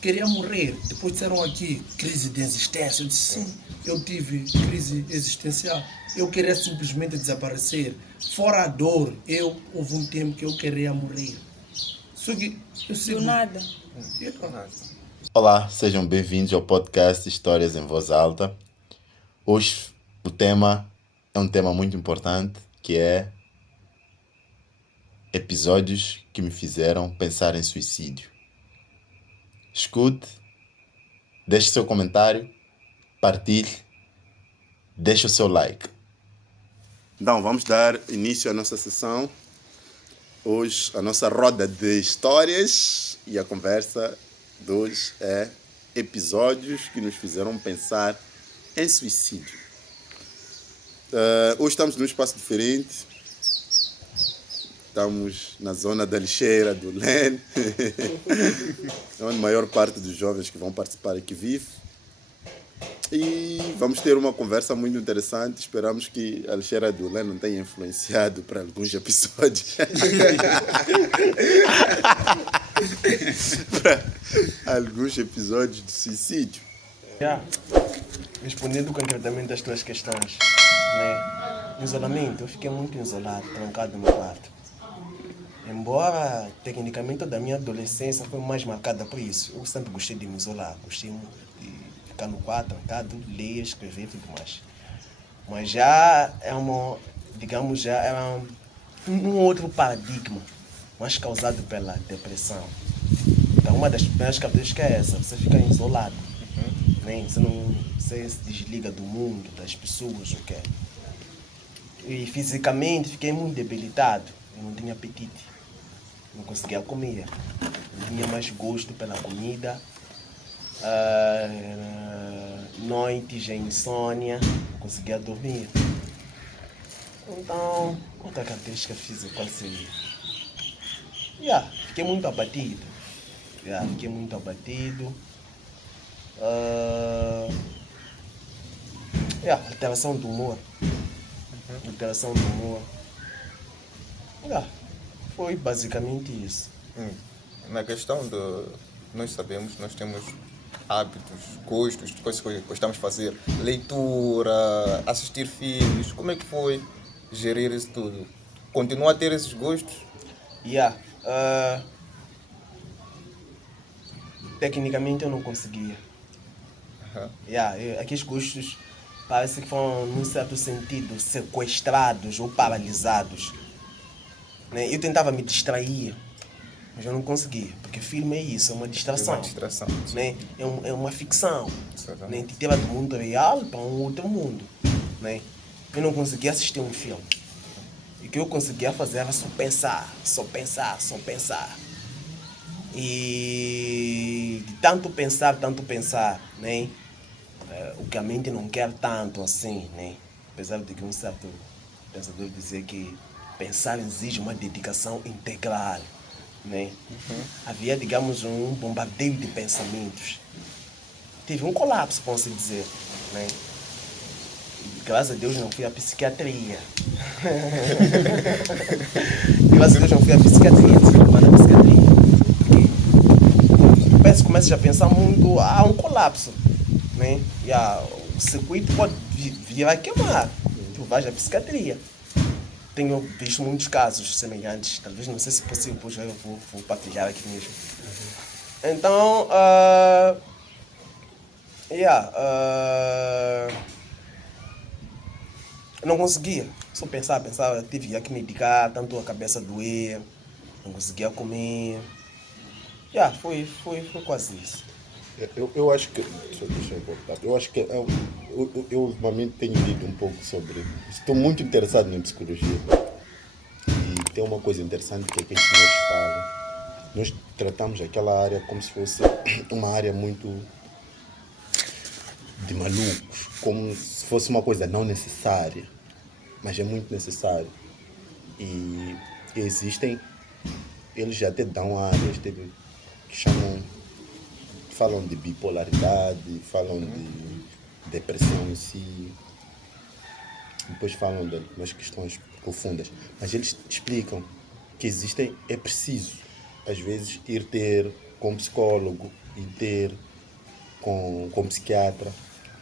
queria morrer. Depois disseram aqui crise de existência. Eu disse sim, eu tive crise existencial. Eu queria simplesmente desaparecer. Fora a dor, houve um tempo que eu queria morrer. Só que eu sigo. Do nada. Olá, sejam bem-vindos ao podcast Histórias em Voz Alta. Hoje o tema é um tema muito importante, que é episódios que me fizeram pensar em suicídio. Escute, deixe seu comentário, partilhe, deixe o seu like. Então, vamos dar início à nossa sessão. Hoje, a nossa roda de histórias e a conversa de hoje é episódios que nos fizeram pensar em suicídio. Hoje estamos num espaço diferente. Estamos na zona da lixeira, do LEN, onde a maior parte dos jovens que vão participar aqui vive. E vamos ter uma conversa muito interessante. Esperamos que a lixeira do LEN não tenha influenciado para alguns episódios. Para alguns episódios de suicídio. Respondendo concretamente às tuas questões, né? Isolamento, eu fiquei muito isolado, trancado no meu quarto. Embora, tecnicamente, toda a minha adolescência foi mais marcada por isso. Eu sempre gostei de me isolar, gostei muito de ficar no quarto, trancado, ler, escrever e tudo mais. Mas já é já era um outro paradigma, mais causado pela depressão. Então, uma das primeiras características é essa, você fica isolado. Né? Você se desliga do mundo, das pessoas, o que é. E fisicamente fiquei muito debilitado, eu não tinha apetite. Não conseguia comer, não tinha mais gosto pela comida, noites de insônia, não conseguia dormir. Então, outra característica física qual seria? Fiquei muito abatido. Fiquei muito abatido. Alteração do humor. Alteração do humor. Foi basicamente isso. Na questão de nós sabemos, nós temos hábitos, gostos, coisas que gostamos de fazer, leitura, assistir filmes. Como é que foi gerir isso tudo? Continua a ter esses gostos? Tecnicamente eu não conseguia. Aqueles gostos parece que foram, num certo sentido, sequestrados ou paralisados. Né? Eu tentava me distrair, mas eu não conseguia, porque filme é isso, é uma distração. É uma distração. Né? É uma ficção. Né? Exatamente. Te tira do mundo real para um outro mundo. Né? Eu não conseguia assistir um filme. E o que eu conseguia fazer era só pensar. E de tanto pensar, né? O que a mente não quer tanto assim, né? Apesar de que um certo pensador dizer que pensar exige uma dedicação integral, né? Havia, digamos, um bombardeio de pensamentos. Tive um colapso, posso dizer, né? E, graças a Deus não fui à psiquiatria. Graças a Deus não fui à psiquiatria, na psiquiatria. Porque começas a pensar muito, há um colapso, né? O circuito pode vir a queimar. Tu vais à psiquiatria. Tenho visto muitos casos semelhantes, talvez não sei se possível, depois eu vou partilhar aqui mesmo. Então, não conseguia, só pensava, tive que medicar, tanto a cabeça doer, não conseguia comer. Foi quase isso. Eu acho que. Deixa eu voltar. Eu acho que eu ultimamente tenho lido um pouco sobre. Estou muito interessado em psicologia. E tem uma coisa interessante que é que os senhores falam. Nós tratamos aquela área como se fosse uma área muito de malucos, como se fosse uma coisa não necessária, mas é muito necessário. E existem, eles já até dão áreas que falam de bipolaridade, falam de depressão em si, depois falam de umas questões profundas, mas eles explicam que é preciso, às vezes, ir ter com um psicólogo, e ter com psiquiatra,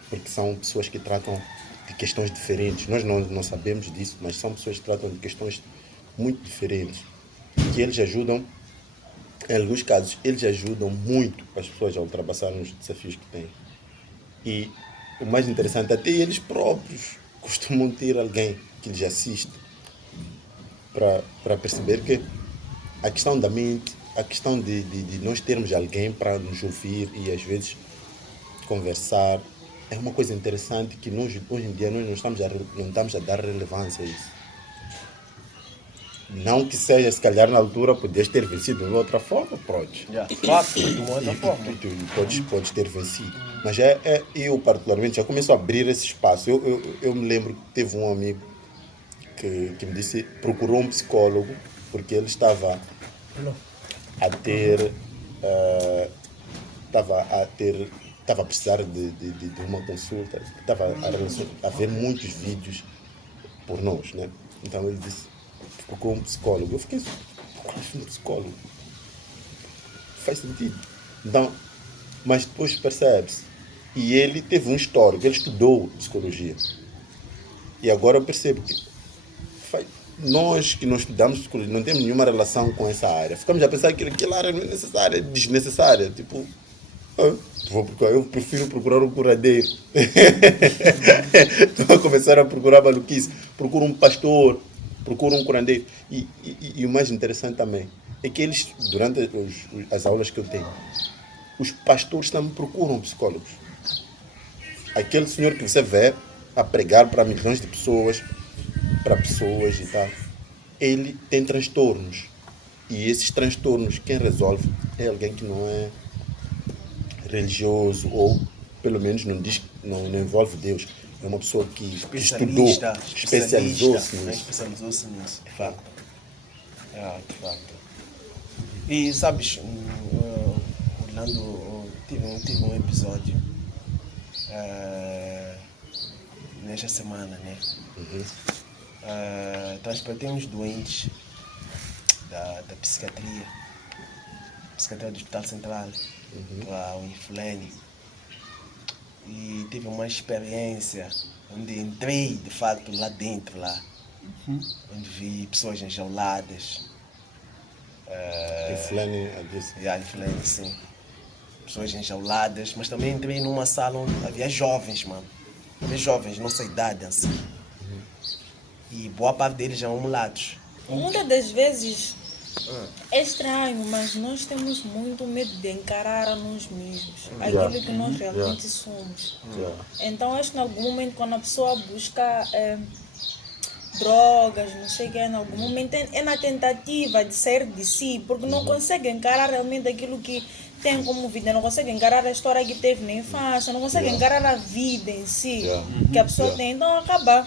porque são pessoas que tratam de questões diferentes. Nós não sabemos disso, mas são pessoas que tratam de questões muito diferentes, que eles ajudam, em alguns casos, eles ajudam muito as pessoas a ultrapassarem os desafios que têm. E o mais interessante, até eles próprios costumam ter alguém que lhes assiste para perceber que a questão da mente, a questão de nós termos alguém para nos ouvir e às vezes conversar, é uma coisa interessante que nós, hoje em dia nós não estamos a dar relevância a isso. Não que seja, se calhar na altura podias ter vencido de outra forma, pronto. Facto, de uma outra forma. Tu podes ter vencido. Mas eu particularmente já começo a abrir esse espaço. Eu me lembro que teve um amigo que me disse, procurou um psicólogo porque ele estava a ter estava a precisar de uma consulta, estava a ver muitos vídeos por nós, né? Então ele disse, procurou um psicólogo. Eu fiquei, procuraste um psicólogo? Faz sentido. Então, mas depois percebe-se. E ele teve um histórico, ele estudou psicologia. E agora eu percebo que nós que não estudamos psicologia não temos nenhuma relação com essa área. Ficamos a pensar que aquela área não é necessária, é desnecessária. Tipo, eu prefiro procurar um curandeiro. Então, começaram a procurar maluquice. Procura um pastor, procura um curandeiro. E o mais interessante também é que eles, durante as aulas que eu tenho, os pastores também procuram psicólogos. Aquele senhor que você vê a pregar para milhões de pessoas, para pessoas e tal, ele tem transtornos. E esses transtornos, quem resolve é alguém que não é religioso, ou pelo menos não envolve Deus. É uma pessoa que estudou, especializou-se nisso. Especializou-se nisso, de facto. De facto. E sabes, Orlando, tive um episódio nesta semana, né? Transportei uns doentes da psiquiatria do Hospital Central para o Inflene, e tive uma experiência onde entrei de fato lá dentro, onde vi pessoas enjauladas. Inflene, disse. Inflene, sim. Pessoas enjauladas, mas também entrei numa sala onde havia jovens, mano. Havia jovens, nossa idade, assim. E boa parte deles eram mulatos. Muitas das vezes é estranho, mas nós temos muito medo de encarar a nós mesmos, aquilo que nós realmente somos. Então acho que em algum momento, quando a pessoa busca drogas, não sei o que, em algum momento é na tentativa de sair de si, porque não consegue encarar realmente aquilo que tem como vida, não consegue encarar a história que teve na infância, não consegue encarar a vida em si que a pessoa tem, então acaba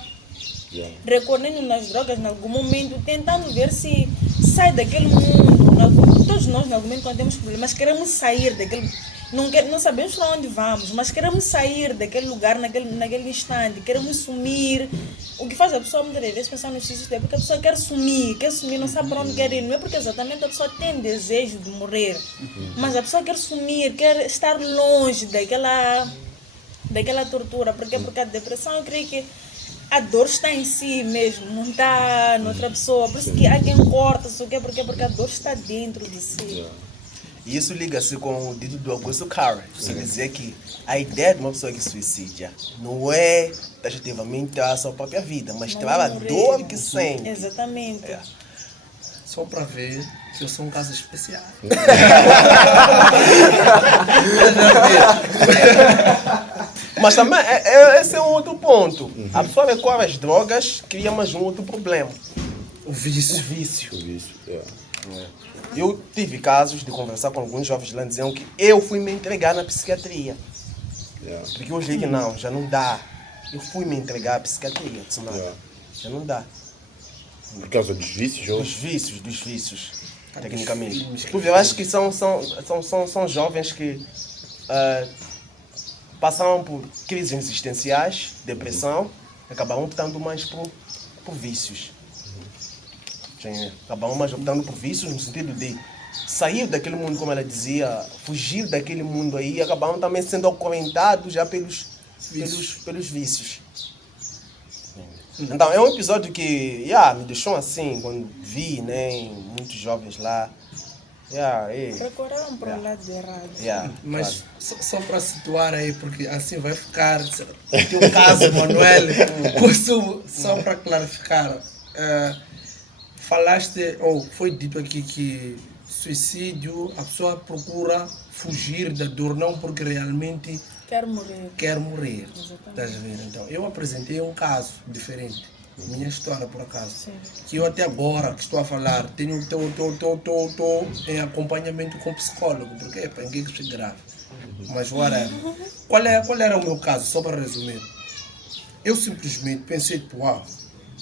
recorrendo nas drogas em algum momento, tentando ver se sai daquele mundo. Todos nós, em algum momento, quando temos problemas, queremos sair daquele. Não sabemos para onde vamos, mas queremos sair daquele lugar naquele instante, queremos sumir. O que faz a pessoa muitas vezes pensar no suicídio é porque a pessoa quer sumir, não sabe para onde quer ir. Não é porque exatamente a pessoa tem desejo de morrer, mas a pessoa quer sumir, quer estar longe daquela tortura. Porque a depressão, eu creio que a dor está em si mesmo, não está noutra pessoa. Por isso que há quem corta, porque a dor está dentro de si. E isso liga-se com o dito do Augusto Carr, que dizia que a ideia de uma pessoa que suicida não é taxativamente a sua própria vida, mas a dor que sente. Exatamente. Só para ver que eu sou um caso especial. Mas também, esse é um outro ponto. A pessoa recorre às drogas, cria mais um outro problema. O vício. Eu tive casos de conversar com alguns jovens lá, diziam que eu fui me entregar na psiquiatria. Porque eu falei que não, já não dá. Eu fui me entregar à psiquiatria, já não dá. Por causa dos vícios? Dos vícios, tecnicamente. Eu acho que são jovens que passaram por crises existenciais, depressão, acabaram optando mais por vícios. Acabaram mais optando por vícios no sentido de saiu daquele mundo, como ela dizia, fugiu daquele mundo aí e acabaram também sendo acorrentados já pelos vícios. Então, é um episódio que me deixou assim, quando vi, né, muitos jovens lá. Procuraram para o lado errado. Mas só para situar aí, porque assim vai ficar. O teu caso, Manuel, só para clarificar. Falaste, ou foi dito aqui que suicídio, a pessoa procura fugir da dor, não porque realmente Quer morrer. Estás a ver? Então, eu apresentei um caso diferente. Minha história, por acaso. Sim. Que eu até agora que estou a falar, estou em acompanhamento com psicólogo, porque é para ninguém que se grave. Mas whatever. Qual era o meu caso? Só para resumir. Eu simplesmente pensei,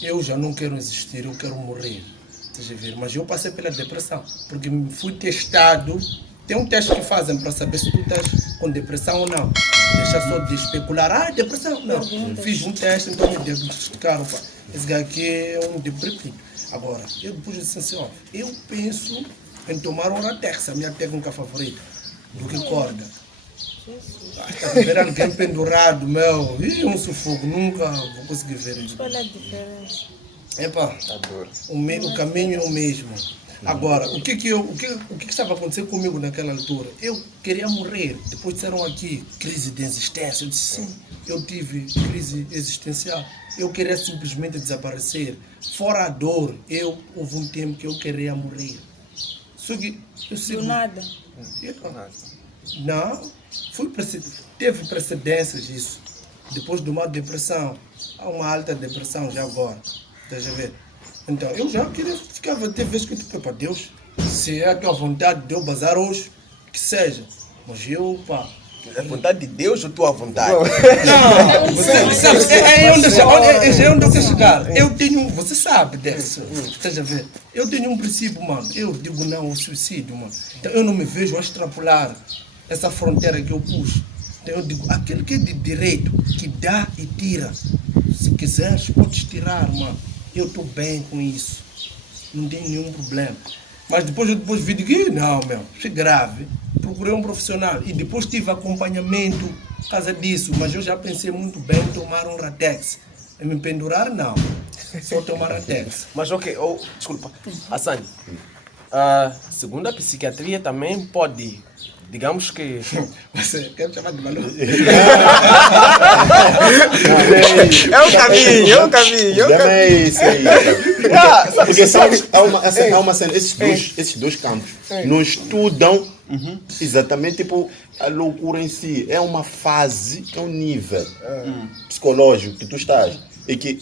eu já não quero existir, eu quero morrer. Estás a ver? Mas eu passei pela depressão, porque fui testado. Tem um teste que fazem para saber se tu estás com depressão ou não. Deixa só de especular, depressão. Não, fiz um teste, então me diagnosticaram. Esse cara aqui é um deprimido. Agora, eu depois disse assim, eu penso em tomar um Ratex, a minha técnica favorita, do que corda. Está a ver alguém pendurado, um sufoco, nunca vou conseguir ver isso. Qual é a diferença? O caminho é o mesmo. Agora, o que estava acontecendo comigo naquela altura? Eu queria morrer. Depois disseram aqui, crise de existência. Eu disse, sim, eu tive crise existencial. Eu queria simplesmente desaparecer. Fora a dor, houve um tempo que eu queria morrer. Só que eu sigo... Do nada? Não, teve precedências isso. Depois de uma depressão, há uma alta depressão já agora. Estás a ver? Então, eu já ficava até vezes que eu digo, para Deus, se é a tua vontade de eu bazar hoje, que seja. Mas eu, É a vontade de Deus ou tua vontade? Não, você sabe, é onde eu quero chegar. Eu tenho, você sabe disso, estás a ver? Eu tenho um princípio, mano. Eu digo não ao suicídio, mano. Então eu não me vejo a extrapolar essa fronteira que eu pus. Então eu digo, aquele que é de direito, que dá e tira. Se quiseres, podes tirar, mano. Eu estou bem com isso. Não tenho nenhum problema. Mas depois vi que não, isso é grave. Procurei um profissional e depois tive acompanhamento por causa disso. Mas eu já pensei muito bem em tomar um Ratex. Em me pendurar, não. Só tomar Ratex. Mas desculpa, Hassan, segundo a psiquiatria também pode, digamos que... Você quer me chamar de maluco? É um caminho. É isso aí. Porque há uma cena, esses dois campos não estudam exatamente tipo a loucura em si. É uma fase, é um nível psicológico que tu estás. E que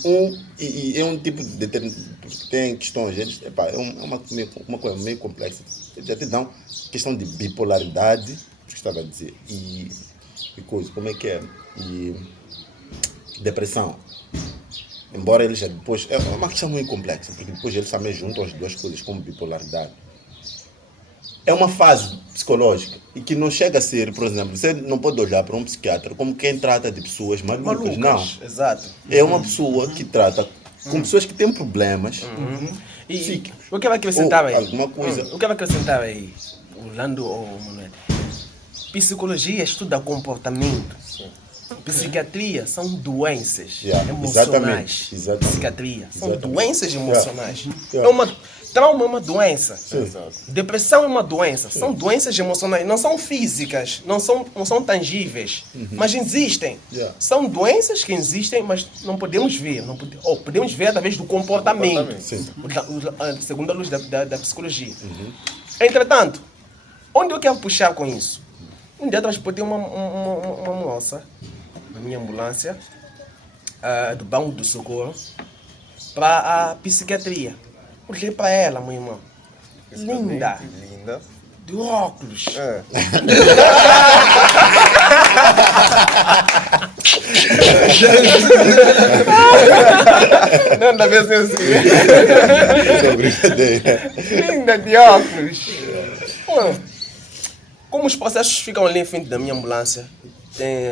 é um tipo de tem questões, uma coisa meio complexa. Já te dão questão de bipolaridade, que estava a dizer, e coisa, como é que é? E depressão. Embora eles já depois, é uma questão muito complexa, porque depois eles também juntam as duas coisas como bipolaridade. É uma fase psicológica e que não chega a ser, por exemplo, você não pode olhar para um psiquiatra como quem trata de pessoas malucas, não. Exato. É uma pessoa que trata com pessoas que têm problemas psíquicos. O que vai acrescentar aí? Alguma coisa. O que vai acrescentar aí, Orlando ou Manuel? Psicologia estuda comportamento. Psiquiatria são doenças emocionais. Exatamente. Psiquiatria são doenças emocionais. Trauma é uma doença. Depressão é uma doença. São doenças emocionais. Não são físicas, não são tangíveis, mas existem. São doenças que existem, mas não podemos ver. Podemos ver através do comportamento, segundo a luz da psicologia. Entretanto, onde eu quero puxar com isso? Um dia transportei uma moça na minha ambulância do Banco do Socorro para a psiquiatria. Olhei para ela, minha irmã. Linda. De óculos. Não, da vez assim. Linda de óculos. Como os processos ficam ali em frente da minha ambulância, tem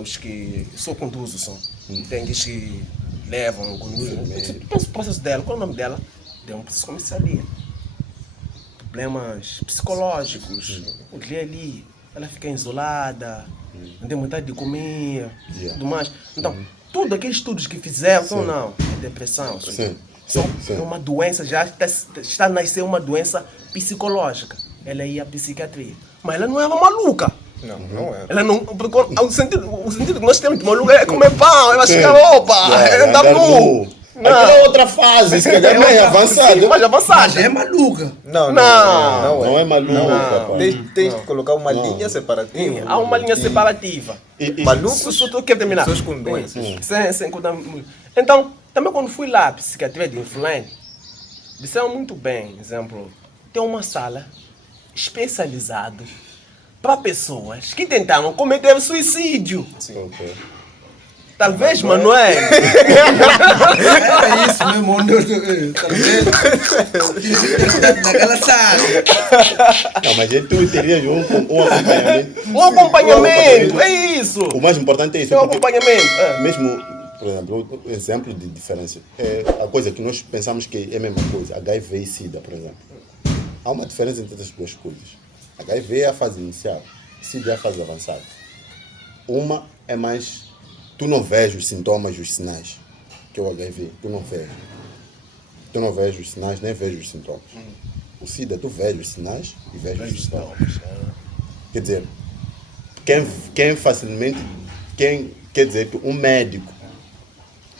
os que só conduzem, tem os que levam, conduzem. Pensa o processo dela, qual é o nome dela? Tem um processo comercialia. problemas psicológicos. O mulher ali, ela fica isolada, não tem vontade de comer, tudo mais. Então, tudo aqueles estudos que fizeram, então não, é depressão. Sim. É uma doença, já está a nascer uma doença psicológica. Ela ia à psiquiatria. Mas ela não era maluca. Não é. Ela não. Porque o sentido que nós temos de maluca é comer pão, é machucar roupa, é andar nu. Aquela é outra fase, se calhar não é avançado. Mais avançado. Mas é maluca. Não é maluco, rapaz. Tens que colocar uma linha separativa. Há uma linha separativa. Malucos Se tu quer terminar. pessoas com doenças. Então, também quando fui lá, psiquiatria de influente, disseram muito bem, exemplo, tem uma sala especializada para pessoas que tentaram cometer suicídio. Ok. Talvez, Manuel. É isso mesmo, talvez. Naquela sala. Não, mas tu terias um acompanhamento. O acompanhamento, é isso. O mais importante é isso. É o porque acompanhamento. Mesmo, por exemplo, o exemplo de diferença é a coisa que nós pensamos que é a mesma coisa. HIV e SIDA, por exemplo. Há uma diferença entre essas duas coisas. HIV é a fase inicial, SIDA é a fase avançada. Uma é mais... Tu não vês os sintomas e os sinais, que é o HIV. Tu não vês. Tu não vês os sinais, nem vês os sintomas. O SIDA, tu vês os sinais e vês os sintomas. Quer dizer, quem facilmente... quer dizer, um médico,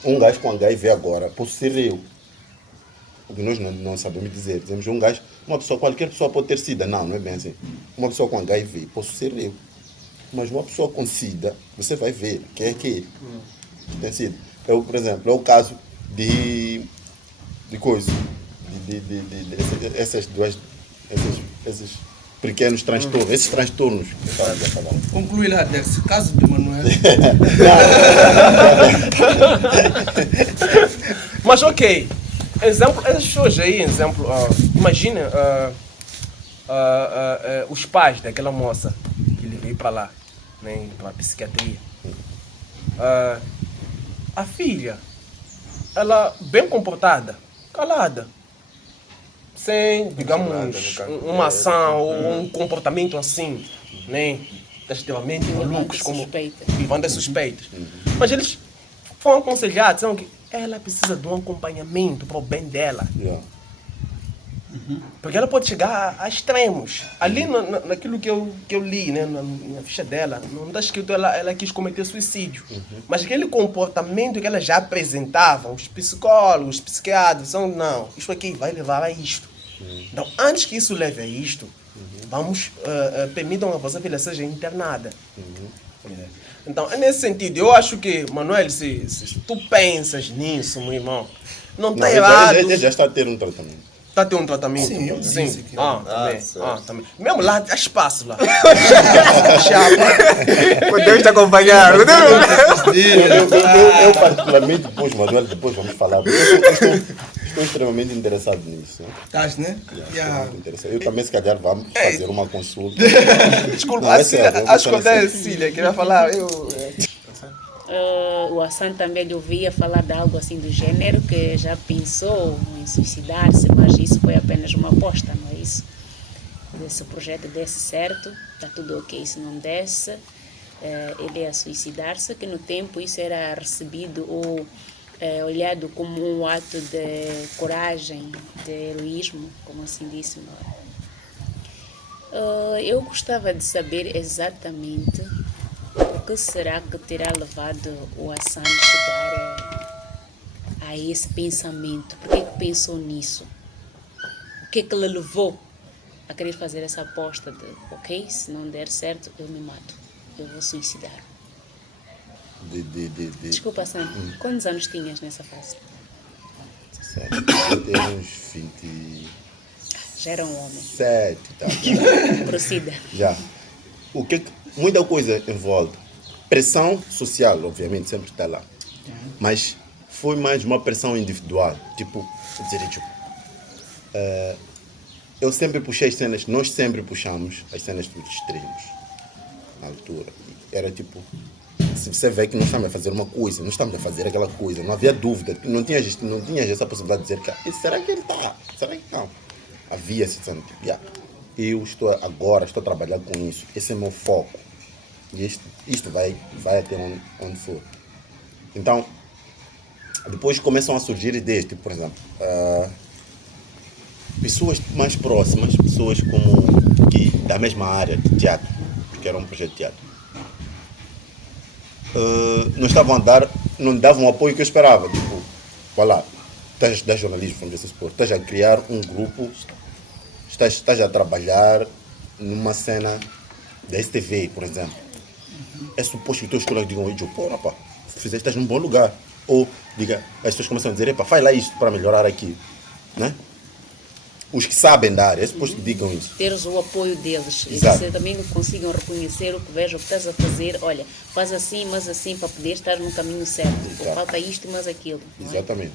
um gajo com HIV agora, posso ser eu. O que nós não sabemos dizer. Dizemos um gajo, qualquer pessoa pode ter SIDA. Não é bem assim. Uma pessoa com HIV, posso ser eu. Mas uma pessoa com SIDA, você vai ver que é aquele. Tem SIDA. Por exemplo, é o caso de coisa. Essas esses pequenos transtornos. Esses transtornos que eu estava a falar. Conclui lá, Dex. Caso de Manuel. Mas ok. Exemplo, essas pessoas aí, exemplo, imagina os pais daquela moça que ele veio para lá, né, para a psiquiatria. A filha, ela bem comportada, calada, sem, digamos, uma ação ou um comportamento assim, né, extremamente malucos, como vivendo as suspeitas. Mas eles foram aconselhados, disseram que ela precisa de um acompanhamento para o bem dela. Porque ela pode chegar a extremos. Ali naquilo que eu li, né, na ficha dela, não está escrito ela quis cometer suicídio. Mas aquele comportamento que ela já apresentava, os psicólogos, os psiquiatras, não, isso aqui vai levar a isto. Então, antes que isso leve a isto, vamos, permitam a vossa filha seja internada. Então, é nesse sentido, eu acho que, Manuel, se tu pensas nisso, meu irmão, não está errado. Ele já está a ter um tratamento. Está a ter um tratamento? Sim, eu disse que... Também. Mesmo lá, há espaço lá. Podemos te acompanhar. Eu particularmente, depois vamos falar, porque estou extremamente interessado nisso. Estás, né? Eu também, se calhar, vamos fazer uma consulta. Desculpa, acho que é a Cília que vai falar. O Hassan também lhe ouvia falar de algo assim do gênero, que já pensou em suicidar-se, mas isso foi apenas uma aposta, não é isso? Se o projeto desse certo, está tudo ok. Se não desse, ele ia suicidar-se, que no tempo isso era recebido ou olhado como um ato de coragem, de heroísmo, como assim disse. Eu gostava de saber exatamente o que será que terá levado o Hassan a chegar a esse pensamento. Por que pensou nisso? O que lhe levou a querer fazer essa aposta de, ok, se não der certo, eu me mato, eu vou suicidar. Desculpa, Hassan, quantos anos tinhas nessa fase? Eu tenho uns 20... Já era um homem. 7, tá. Proceda. Já. Muita coisa envolve. Pressão social, obviamente, sempre está lá. Mas foi mais uma pressão individual. Eu sempre puxei as cenas, nós sempre puxamos as cenas dos extremos. Na altura. Era tipo, se você vê que nós estamos a fazer uma coisa, nós estamos a fazer aquela coisa, não havia dúvida. Não tinha essa possibilidade de dizer, será que ele está? Será que não? havia esse tipo, yeah, eu estou a trabalhar com isso, esse é o meu foco. E isto vai até onde for. Então, depois começam a surgir ideias, tipo, por exemplo, pessoas mais próximas, pessoas da mesma área de teatro, porque era um projeto de teatro, não davam o apoio que eu esperava. Tipo, vá lá, estás a estudar jornalismo, vamos dizer, estás a criar um grupo, estás a trabalhar numa cena da STV, por exemplo. É suposto que os teus colegas digam, pô, rapaz, estás num bom lugar. Ou diga, as pessoas começam a dizer, epa, faz lá isto para melhorar aqui, né? Os que sabem da área, é suposto que digam isso. Teres o apoio deles. Exato. E você também consigam reconhecer o que vejam, o que estás a fazer. Olha, faz assim, mas assim, para poder estar no caminho certo. Exato. Falta isto, mas aquilo. Não é? Exatamente.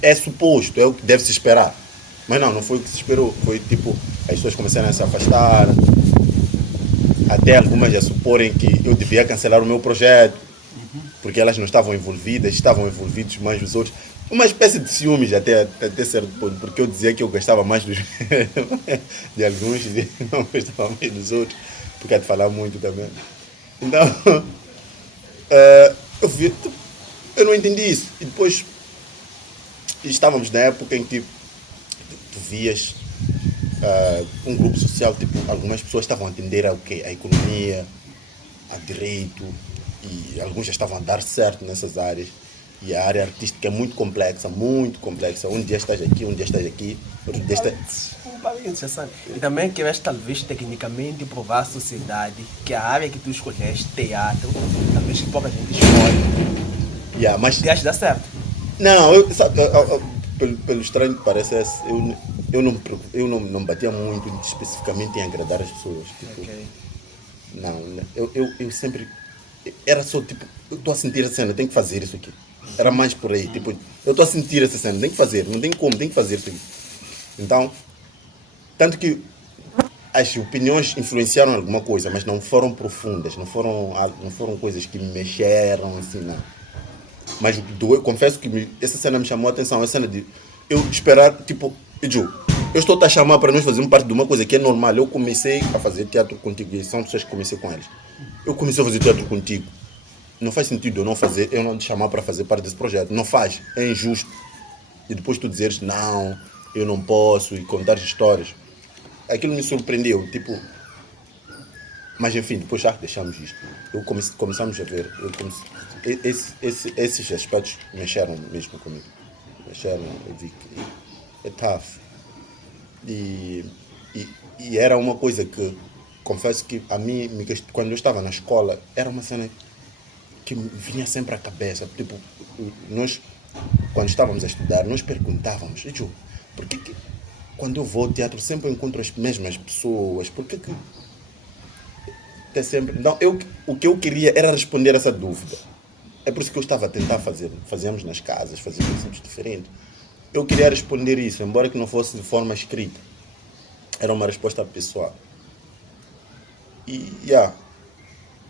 É suposto, é o que deve se esperar. Mas não foi o que se esperou. Foi tipo, as pessoas começaram a se afastar, até algumas a suporem que eu devia cancelar o meu projeto, porque elas não estavam envolvidas, estavam envolvidos mais os outros. Uma espécie de ciúmes até certo ponto, porque eu dizia que eu gostava mais de alguns e não gostava mais dos outros, porque é de falar muito também. Então, eu não entendi isso. E depois, estávamos na época em que tu vias um grupo social, tipo, algumas pessoas estavam a atender a economia, a direito, e alguns já estavam a dar certo nessas áreas. E a área artística é muito complexa. Um dia estás aqui, outro dia estás... E também queres talvez tecnicamente provar à sociedade que a área que tu escolheste, teatro, talvez que pouca gente escolhe. Yeah, mas... E acho que dá certo. Não, pelo estranho que parece, eu não batia muito especificamente em agradar as pessoas. Tipo, Okay. não, eu sempre... Era só tipo, eu estou a sentir a cena, tenho que fazer isso aqui. Era mais por aí, tipo, eu estou a sentir essa cena, tenho que fazer, não tem como, tenho que fazer isso aqui. Então, tanto que as opiniões influenciaram alguma coisa, mas não foram profundas, não foram coisas que me mexeram, assim, não. Mas eu confesso que essa cena me chamou a atenção, a cena de eu esperar, tipo, eu estou a chamar para nós fazermos parte de uma coisa que é normal. Eu comecei a fazer teatro contigo, e são pessoas que comecei com eles. Eu comecei a fazer teatro contigo. Não faz sentido eu não te chamar para fazer parte desse projeto. Não faz, é injusto. E depois tu dizeres, não, eu não posso, e contar histórias. Aquilo me surpreendeu, tipo... Mas enfim, depois já deixamos isto. Começamos a ver, esses aspectos mexeram mesmo comigo. Eu vi que é tough. E era uma coisa que, confesso que a mim, quando eu estava na escola, era uma cena que me vinha sempre à cabeça. Tipo, nós, quando estávamos a estudar, nós perguntávamos, por que quando eu vou ao teatro sempre eu encontro as mesmas pessoas? Por que até sempre... Não, o que eu queria era responder essa dúvida. É por isso que eu estava a tentar fazer. Fazíamos nas casas, fazíamos coisas diferentes. Eu queria responder isso, embora que não fosse de forma escrita. Era uma resposta pessoal. E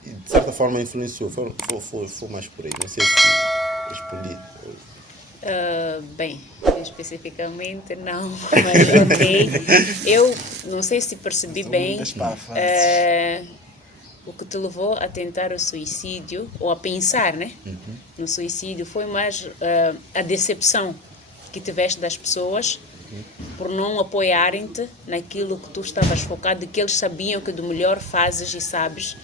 de certa forma influenciou. Foi mais por aí. Não sei se respondi. Bem, especificamente não, mas ok. Eu não sei se percebi bem o que te levou a tentar o suicídio, ou a pensar, né? No suicídio, foi mais a decepção que tiveste das pessoas por não apoiarem-te naquilo que tu estavas focado, que eles sabiam que do melhor fazes e sabes.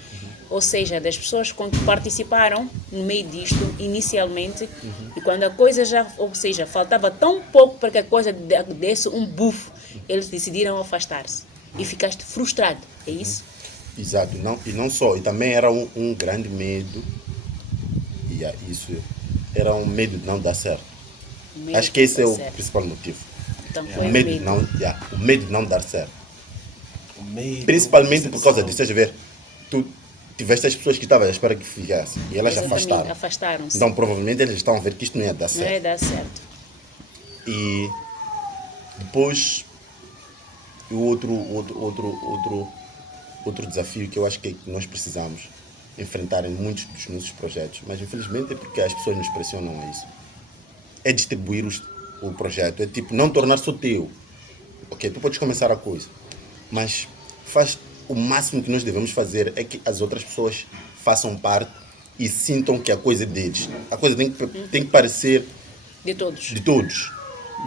Ou seja, das pessoas que participaram no meio disto inicialmente, e quando a coisa faltava tão pouco para que a coisa desse um bufo, eles decidiram afastar-se. E ficaste frustrado, é isso? Exato, e não só, e também era um grande medo, isso era um medo de não dar certo. Acho que esse é o principal motivo. Então foi o medo de não dar certo. Principalmente por causa disso, estás a ver, tu tiveste as pessoas que estavam à espera que ficasse e elas afastaram-se. Então provavelmente eles estão a ver que isto não ia dar certo. Não ia dar certo. E depois o outro desafio que eu acho que nós precisamos enfrentar em muitos dos nossos projetos, mas infelizmente é porque as pessoas nos pressionam a isso, é distribuir o projeto, é tipo não tornar só teu. ok, tu podes começar a coisa, mas faz o máximo que nós devemos fazer é que as outras pessoas façam parte e sintam que a coisa é deles. A coisa tem que parecer De todos. de todos.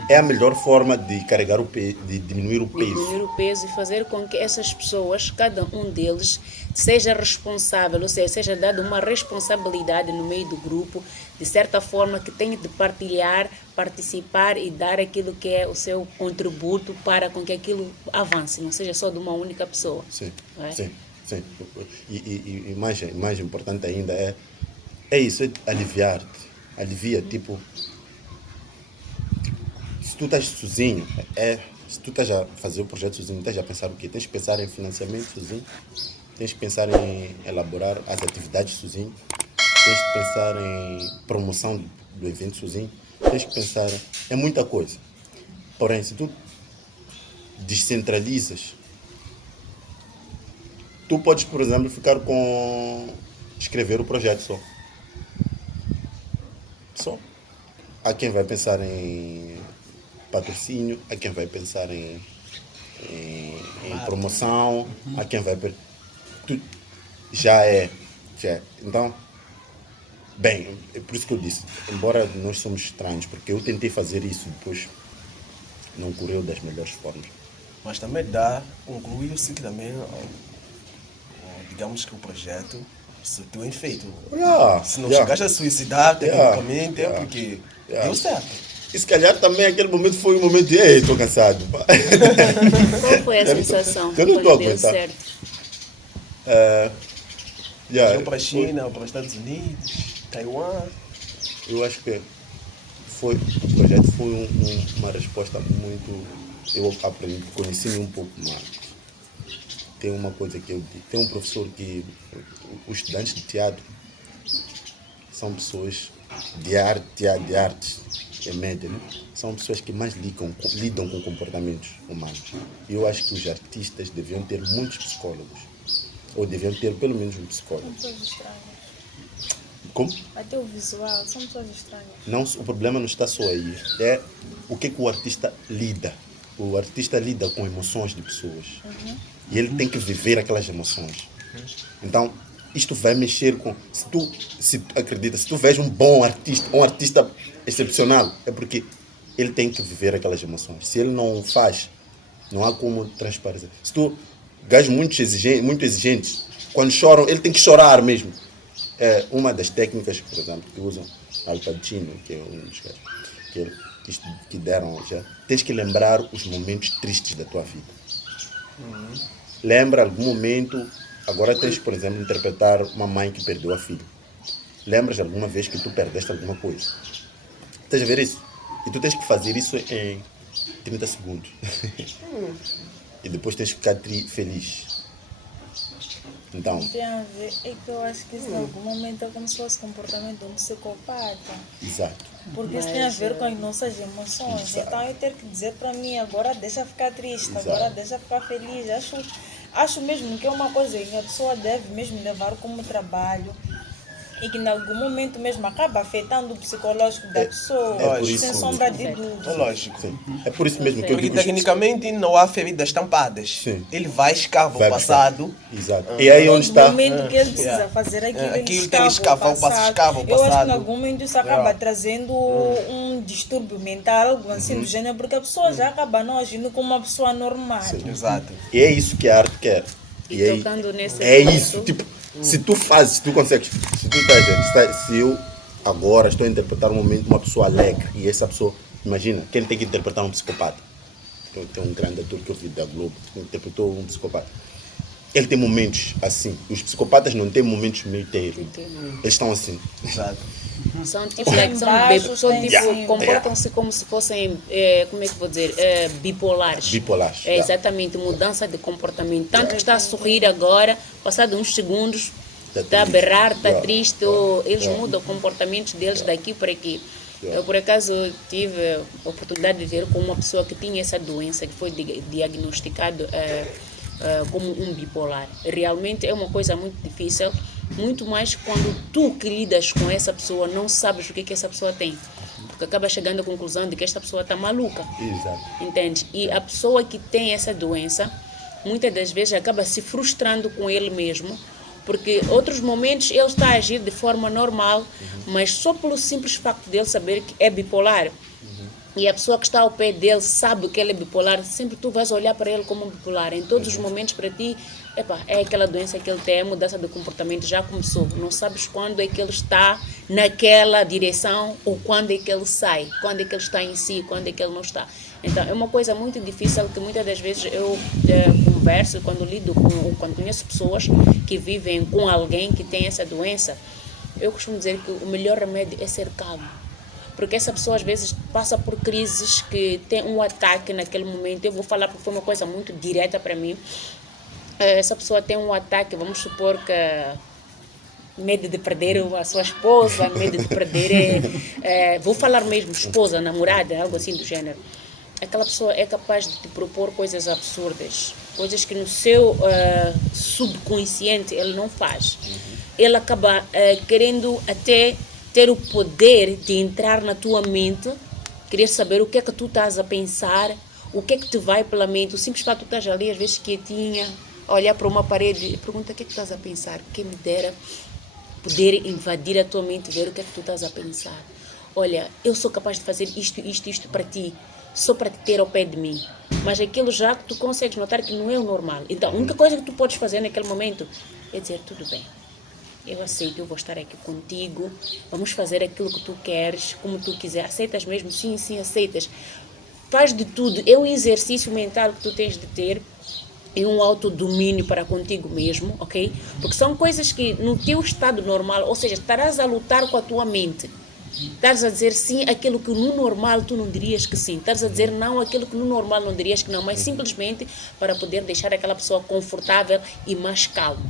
É a melhor forma de carregar o peso, de diminuir o peso. Diminuir o peso e fazer com que essas pessoas, cada um deles, seja responsável, ou seja, seja dado uma responsabilidade no meio do grupo, de certa forma que tenha de partilhar, participar e dar aquilo que é o seu contributo para com que aquilo avance, não seja só de uma única pessoa. Sim, Não é? sim, sim. E mais importante ainda é isso, é aliviar-te. Alivia, tipo, se tu estás sozinho, se tu estás a fazer o projeto sozinho, estás a pensar o quê? Tens que pensar em financiamento sozinho, tens que pensar em elaborar as atividades sozinho, tens que pensar em promoção do evento sozinho, tens que pensar, é muita coisa. Porém, se tu descentralizas, tu podes, por exemplo, ficar com escrever o projeto só. Só. Há quem vai pensar em patrocínio, há quem vai pensar em promoção, há quem vai... Já é. Então, bem, é por isso que eu disse, embora nós somos estranhos, porque eu tentei fazer isso, depois não correu das melhores formas. Mas também concluiu-se que também, digamos que o projeto surtiu efeito. Se não chegaste a suicidar tecnicamente, é porque deu certo. E se calhar também aquele momento foi um momento de ei, estou cansado. Qual foi a sensação Eu não quando estou deu aguentar. certo? Foi para a China, para os Estados Unidos, Taiwan. Eu acho que o projeto foi uma resposta muito... Eu aprendi, conheci-me um pouco mais. Tem uma coisa que eu digo, tem um professor que... Os estudantes de teatro são pessoas de artes, é média, né? São pessoas que mais lidam com comportamentos humanos. E eu acho que os artistas deviam ter muitos psicólogos. Ou deviam ter pelo menos um psicólogo. São pessoas estranhas. Como? Até o visual, são pessoas estranhas. Não, o problema não está só aí. É o que o artista lida. O artista lida com emoções de pessoas. E ele tem que viver aquelas emoções. Então, isto vai mexer com... Se tu acredita, se tu vês um artista excepcional, é porque ele tem que viver aquelas emoções. Se ele não faz, não há como transparecer. Se tu gajos muito exigentes, quando choram, ele tem que chorar mesmo. É uma das técnicas, por exemplo, que usam Al Pacino, que é um dos caras que deram já. Tens que lembrar os momentos tristes da tua vida. Lembra algum momento. Agora tens, por exemplo, interpretar uma mãe que perdeu a filha. Lembras alguma vez que tu perdeste alguma coisa? Estás a ver isso? E tu tens que fazer isso em 30 segundos. E depois tens que ficar feliz. Então, Tem a ver, é que eu acho que isso em algum momento é como se fosse comportamento de um psicopata. exato. Porque isso tem a ver com as nossas emoções. Exato. Então eu ter que dizer para mim, agora deixa ficar triste, Exato. agora deixa ficar feliz. Acho mesmo que é uma coisa que a pessoa deve mesmo levar como trabalho e que em algum momento mesmo acaba afetando o psicológico da pessoa, é por sem isso. sombra de É dúvida. lógico. Sim. É por isso mesmo que eu Porque digo... tecnicamente não há feridas tampadas. Sim. Ele vai escavar Vai o passado. Exato. E aí onde está... No momento que ele precisa fazer aquilo, ele Aquilo tem que escava escavar o passado. Eu acho que em algum momento isso acaba Yeah. trazendo um distúrbio mental, algo assim do gênero, porque a pessoa já acaba não agindo como uma pessoa normal. Exato. E é isso que a arte quer. E aí, tocando nesse é ponto- isso. Tipo, se tu fazes, se tu consegues, se eu agora estou a interpretar um momento uma pessoa alegre e essa pessoa, imagina, quem tem que interpretar um psicopata? Tem um grande ator que eu vi da Globo, que interpretou um psicopata. Ele tem momentos assim. Os psicopatas não têm momentos meio termo. Eles estão assim. Exato. São tipo, Tem baixos, tem cima. comportam-se como se fossem, como é que vou dizer, bipolares. Bipolares. É exatamente, mudança de comportamento. Tanto que está a sorrir agora, passado uns segundos, está a berrar, está triste, ou eles mudam os comportamentos deles daqui para aqui. Eu, por acaso, tive a oportunidade de ver com uma pessoa que tinha essa doença, que foi diagnosticado como um bipolar. Realmente é uma coisa muito difícil, muito mais quando tu que lidas com essa pessoa não sabes o que essa pessoa tem. porque acaba chegando à conclusão de que esta pessoa está maluca. Exato. Entende? E a pessoa que tem essa doença, muitas das vezes acaba se frustrando com ele mesmo, porque outros momentos ele está a agir de forma normal, mas só pelo simples facto dele saber que é bipolar. E a pessoa que está ao pé dele sabe que ele é bipolar, sempre tu vais olhar para ele como bipolar. Em todos os momentos para ti, é aquela doença que ele tem, a mudança de comportamento já começou. Não sabes quando é que ele está naquela direção ou quando é que ele sai, quando é que ele está em si, quando é que ele não está. Então, é uma coisa muito difícil que muitas das vezes eu converso, quando conheço pessoas que vivem com alguém que tem essa doença, eu costumo dizer que o melhor remédio é ser calmo. Porque essa pessoa às vezes passa por crises que tem um ataque naquele momento. Eu vou falar porque foi uma coisa muito direta para mim. Essa pessoa tem um ataque, vamos supor que medo de perder a sua esposa, medo de perder, vou falar mesmo esposa, namorada, algo assim do gênero. Aquela pessoa é capaz de te propor coisas absurdas, coisas que no seu subconsciente ele não faz. Ele acaba querendo até ter o poder de entrar na tua mente, querer saber o que é que tu estás a pensar, o que é que te vai pela mente. O simples fato de tu estás ali, às vezes quietinha, a olhar para uma parede e pergunta o que é que estás a pensar. Quem me dera poder invadir a tua mente e ver o que é que tu estás a pensar. Olha, eu sou capaz de fazer isto para ti, só para te ter ao pé de mim. Mas aquilo já que tu consegues notar que não é o normal. Então, a única coisa que tu podes fazer naquele momento é dizer, tudo bem. Eu aceito, eu vou estar aqui contigo, vamos fazer aquilo que tu queres, como tu quiser. Aceitas mesmo? Sim, aceitas. Faz de tudo. É um exercício mental que tu tens de ter e um autodomínio para contigo mesmo, ok? Porque são coisas que no teu estado normal, ou seja, estarás a lutar com a tua mente. Estás a dizer sim aquilo que no normal tu não dirias que sim. Estás a dizer não aquilo que no normal não dirias que não, mas simplesmente para poder deixar aquela pessoa confortável e mais calma.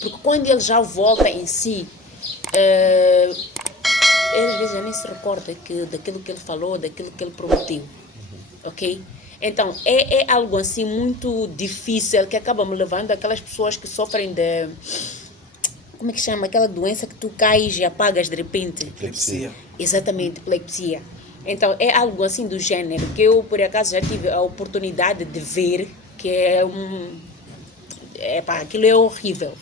Porque quando ele já volta em si, ele às vezes já nem se recorda daquilo que ele falou, daquilo que ele prometeu. Ok? Então, é algo assim muito difícil que acaba me levando àquelas pessoas que sofrem de... Como é que chama? Aquela doença que tu cais e apagas de repente. Epilepsia. Exatamente, epilepsia. Então, é algo assim do gênero que eu, por acaso, já tive a oportunidade de ver, que é aquilo é horrível.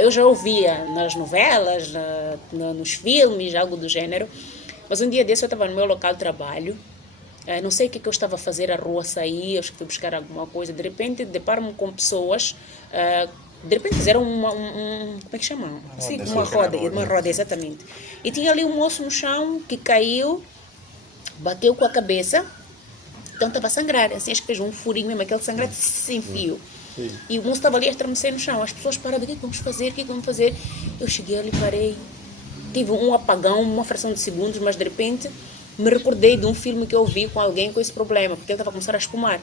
Eu já ouvia nas novelas, nos filmes, algo do gênero, mas um dia desse eu estava no meu local de trabalho, não sei o que eu estava a fazer, a rua sair, acho que fui buscar alguma coisa, de repente deparo-me com pessoas, de repente fizeram como é que chama? Sim, uma roda, exatamente. E tinha ali um moço no chão que caiu, bateu com a cabeça, então estava a sangrar, assim, acho que fez um furinho mesmo, aquele sangrado sem fio. Sim. E o moço estava ali a estremecer no chão. As pessoas pararam, o que vamos fazer? O que vamos fazer? Eu cheguei ali, parei. Tive um apagão, uma fração de segundos, mas de repente me recordei de um filme que eu vi com alguém com esse problema, porque ele estava a começar a espumar.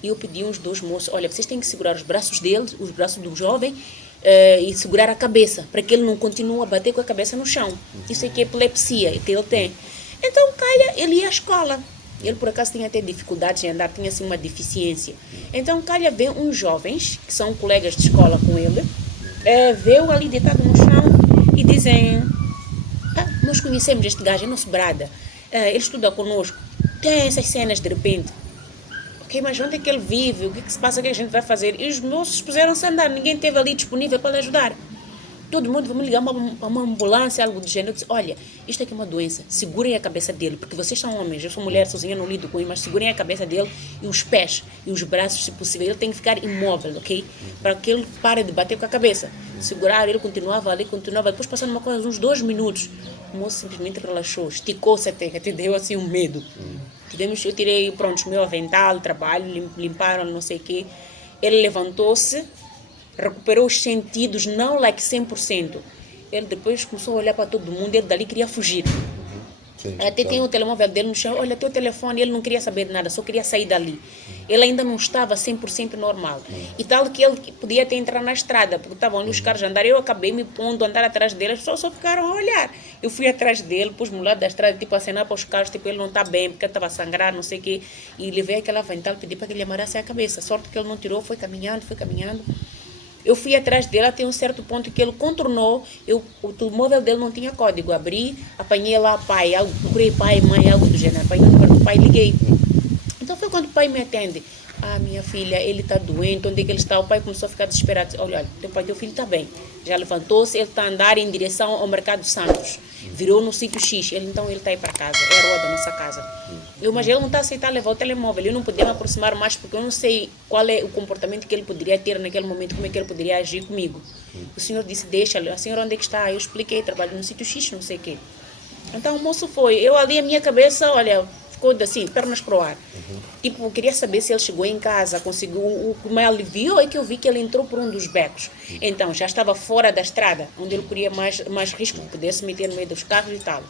E eu pedi uns dois moços, olha, vocês têm que segurar os braços dele, os braços do jovem, e segurar a cabeça, para que ele não continue a bater com a cabeça no chão. Isso aqui é epilepsia que ele tem. Então, calha, ele ia à escola. Ele, por acaso, tinha até dificuldades em andar, tinha assim uma deficiência. Então, calha, vê uns jovens, que são colegas de escola com ele, vê-o ali deitado no chão e dizem, nós conhecemos este gajo, é nosso brada, ele estuda conosco, tem essas cenas de repente. Ok, mas onde é que ele vive? O que se passa? O que a gente vai fazer? E os moços puseram-se a andar, ninguém esteve ali disponível para lhe ajudar. Todo mundo, vamos ligar uma ambulância, algo do gênero. Eu disse, olha, isto aqui é uma doença, segurem a cabeça dele, porque vocês são homens, eu sou mulher sozinha, não lido com ele, mas segurem a cabeça dele e os pés e os braços, se possível. Ele tem que ficar imóvel, ok? Para que ele pare de bater com a cabeça. Seguraram, ele continuava ali, depois passando uma coisa, uns 2 minutos, o moço simplesmente relaxou, esticou-se até deu assim um medo. Eu tirei, pronto, o meu avental, trabalho, limparam, não sei o quê. Ele levantou-se, recuperou os sentidos, não like 100%. Ele depois começou a olhar para todo mundo, ele dali queria fugir. Sim, até tem o telemóvel dele no chão, olha, teu telefone, ele não queria saber de nada, só queria sair dali. Ele ainda não estava 100% normal. E tal que ele podia até entrar na estrada, porque estavam ali os carros a andar, eu acabei me pondo a andar atrás dele, as pessoas só ficaram a olhar. Eu fui atrás dele, pus-me lá da estrada, tipo, acenar para os carros, tipo, ele não está bem, porque ele estava a sangrar, não sei o quê. E levei aquela avental, pedi para que ele amarrasse a cabeça. Sorte que ele não tirou, foi caminhando. Eu fui atrás dele até um certo ponto que ele contornou, o telemóvel dele não tinha código. Abri, apanhei lá pai, procurei pai, mãe, algo do gênero. Apanhei o número do pai, liguei. Então foi quando o pai me atende. Ah, minha filha, ele está doente, onde é que ele está? O pai começou a ficar desesperado. Olha, teu filho está bem. Já levantou-se, ele está a andar em direção ao Mercado Santos. Virou no sítio X, ele está aí para casa, é a rua da nossa casa. Mas ele não está a aceitar levar o telemóvel, eu não podia me aproximar mais porque eu não sei qual é o comportamento que ele poderia ter naquele momento, como é que ele poderia agir comigo. O senhor disse, deixa-lhe, a senhora onde é que está? Eu expliquei, trabalho no sítio X, não sei o quê. Então o moço foi, eu ali a minha cabeça, olha, ficou assim, pernas pro ar. Tipo, eu queria saber se ele chegou em casa, conseguiu, o que me aliviou é que eu vi que ele entrou por um dos becos. Então, já estava fora da estrada, onde ele corria mais risco de poder se meter no meio dos carros e tal.